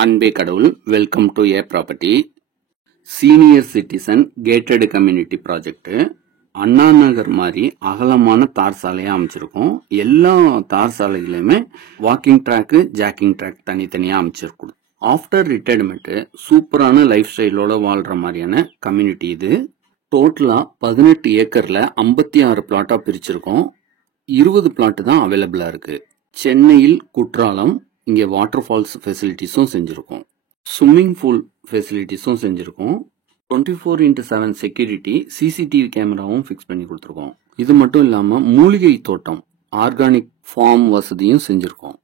அன்பே கடவுள். Welcome to a property. Senior citizen gated community project. Anna Nagar மாதிரி அகலமான தார் சாலையா அமைச்சிருக்கோம். எல்லா தார் சாலைகளையுமே வாக்கிங் ட்ராக்கு, ஜாக்கிங் ட்ராக் தனித்தனியா அமைச்சிருக்கோம். ஆஃப்டர் ரிட்டையர்மெண்ட் சூப்பரான லைஃப் ஸ்டைலோட வாழ்ற மாதிரியான கம்யூனிட்டி இது. டோட்டலா 18 ஏக்கர்ல 56 பிளாட்டா பிரிச்சிருக்கோம். 20 பிளாட் தான் அவைலபிளா இருக்கு. சென்னையில் குற்றாலம், இங்க வாட்டர் ஃபால்ஸ் ஃபெசிலிட்டிஸும் செஞ்சிருக்கோம். ஸ்விம்மிங் பூல் ஃபெசிலிட்டிஸும் செஞ்சிருக்கோம். 24x7 செக்யூரிட்டி, சிசிடிவி கேமராவும் ஃபிக்ஸ் பண்ணி கொடுத்துருக்கோம். இது மட்டும் இல்லாம மூலிகை தோட்டம், ஆர்கானிக் ஃபார்ம் வசதியும் செஞ்சிருக்கோம்.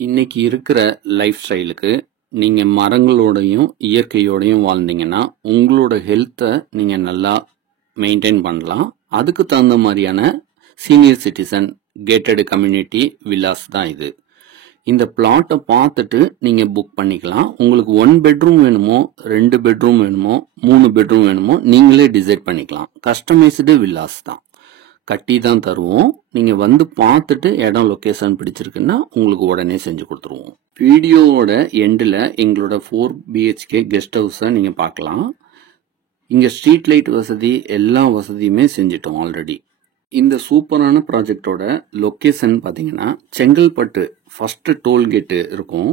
இன்னைக்கு இருக்கிற லைஃப் ஸ்டைலுக்கு நீங்க மரங்களோடையும் இயற்கையோடையும் வாழ்ந்தீங்கன்னா உங்களோட ஹெல்த்தை நீங்க நல்லா மெயின்டைன் பண்ணலாம். அதுக்கு தகுந்த மாதிரியான senior citizen gated community villas தான் இது. இந்த பிளாட்டை பார்த்துட்டு நீங்க புக் பண்ணிக்கலாம். உங்களுக்கு 1 பெட்ரூம் வேணுமோ, 2 பெட்ரூம் வேணுமோ, 3 பெட்ரூம் வேணுமோ நீங்களே டிசைட் பண்ணிக்கலாம். கஸ்டமைஸ்டு வில்லாஸ் தான், கட்டி தான் தருவோம். நீங்க வந்து பார்த்துட்டு இடம் லொகேஷன் பிடிச்சிருக்குன்னா உங்களுக்கு உடனே செஞ்சு கொடுத்துருவோம். வீடியோவோட எண்டில் எங்களோட 4 BHK கெஸ்ட் ஹவுஸை நீங்க பார்க்கலாம். இங்க ஸ்ட்ரீட் லைட் வசதி, எல்லா வசதியுமே செஞ்சிட்டோம் ஆல்ரெடி. இந்த சூப்பரான ப்ராஜெக்டோட லொகேஷன் பாத்தீங்கன்னா செங்கல்பட்டு ஃபர்ஸ்ட் டோல்கேட்டு இருக்கும்,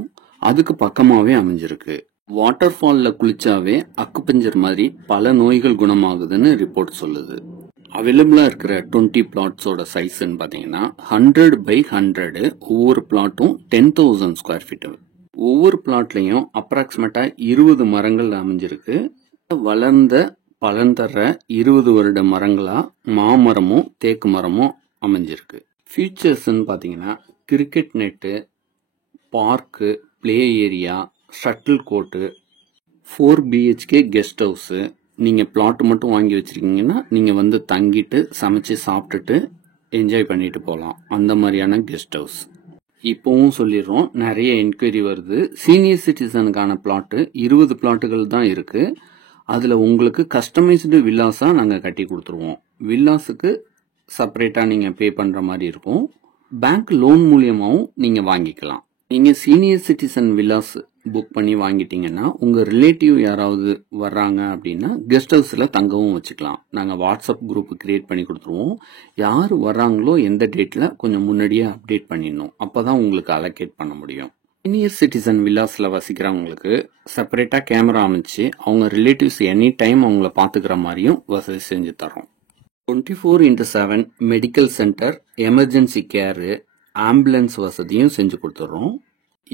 அதுக்கு பக்கமாவே அமைஞ்சிருக்கு. வாட்டர் ஃபால்ல குளிச்சாவே அக்குபஞ்சர் மாதிரி பல நோய்கள் குணமாகுதுன்னு ரிப்போர்ட் சொல்லுது. அவைலபிளா இருக்கிற 20 பிளாட்ஸோட சைஸ்ன்னு பாத்தீங்கன்னா 100x100. ஒவ்வொரு பிளாட்டும் 10,000 ஸ்கொயர் ஃபீட். ஒவ்வொரு பிளாட்லயும் அப்ராக்சிமேட்டா 20 மரங்கள் அமைஞ்சிருக்கு. வளர்ந்த பலன் தர்ற 20 வருட மரங்களா மாமரமும் தேக்கு மரமும் அமைஞ்சிருக்கு. ஃபீச்சர்ஸ்ன்னு பாத்தீங்கன்னா cricket net, park, play area, shuttle court, 4 BHK guest house. நீங்க பிளாட் மட்டும் வாங்கி வச்சிருக்கீங்கன்னா நீங்க வந்து தங்கிட்டு சமைச்சு சாப்பிட்டுட்டு என்ஜாய் பண்ணிட்டு போகலாம். அந்த மாதிரியான கெஸ்ட் ஹவுஸ். இப்பவும் சொல்லிடுறோம், நிறைய என்கொயரி வருது. சீனியர் சிட்டிசனுக்கான பிளாட் 20 பிளாட்டுகள் தான் இருக்கு. அதுல உங்களுக்கு கஸ்டமைஸ்டு வில்லாஸா நாங்க கட்டி கொடுத்துருவோம். வில்லாஸுக்கு செப்பரேட்டா நீங்க பே பண்ற மாதிரி இருக்கும். பேங்க் லோன் மூலியமாவும் நீங்க வாங்கிக்கலாம். நீங்க சீனியர் சிட்டிசன் வில்லாஸ் புக் பண்ணி வாங்கிட்டீங்கன்னா உங்க ரிலேட்டிவ் யாராவது வர்றாங்க அப்படின்னா கெஸ்ட் ஹவுஸ்ல தங்கவும் வச்சுக்கலாம். நாங்க வாட்ஸ்அப் குரூப் கிரியேட் பண்ணி கொடுத்துருவோம். யாரு வர்றாங்களோ எந்த டேட்ல கொஞ்சம் முன்னாடியே அப்டேட் பண்ணிடணும். அப்பதான் உங்களுக்கு அலோகேட் பண்ண முடியும். சீனியர் சிட்டிசன் வில்லாஸ்ல வசிக்கிறவங்களுக்கு செப்பரேட்டா கேமரா அமைச்சு அவங்க ரிலேட்டிவ்ஸ் எனி டைம் அவங்கள பாத்துக்கிற மாதிரியும் வசதி செஞ்சு தரோம். 24x7 medical centre, emergency care, ambulance வசதியும் செஞ்சு கொடுத்துறோம்.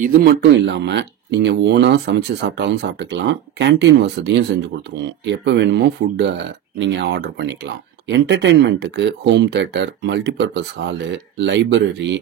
இது மட்டும் இல்லாம நீங்க ஓனா சமைச்சு சாப்பிட்டாலும் சாப்பிட்டுக்கலாம். கேன்டீன் வசதியும் செஞ்சு கொடுத்துருவோம். எப்ப வேணுமோ ஃபுட்டை நீங்க ஆர்டர் பண்ணிக்கலாம். என்டர்டைன்மெண்ட்டுக்கு home theatre, multipurpose hall, library,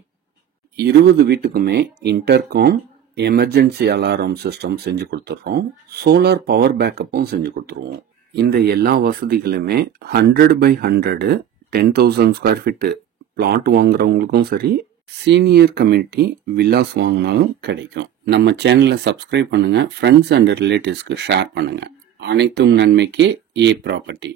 20 வீட்டுக்குமே இன்டர்காம், எமர்ஜென்சி அலாரம் சிஸ்டம் செஞ்சு கொடுத்துறோம். சோலார் பவர் பேக்கப்பும் செஞ்சு கொடுத்துருவோம். இந்த எல்லா வசதிகளுமே 100x100 10,000 ஸ்கொயர் ஃபீட் பிளாட் வாங்குறவங்களுக்கும் சரி, சீனியர் கம்யூனிட்டி வில்லாஸ் வாங்கினாலும் கிடைக்கும். நம்ம சேனலை சப்ஸ்கிரைப் பண்ணுங்க, ஃப்ரெண்ட்ஸ் அண்ட் ரிலேட்டிவ்ஸ்க்கு ஷேர் பண்ணுங்க. அனைத்தும் நன்மைக்கே ஏ ப்ராப்பர்ட்டி.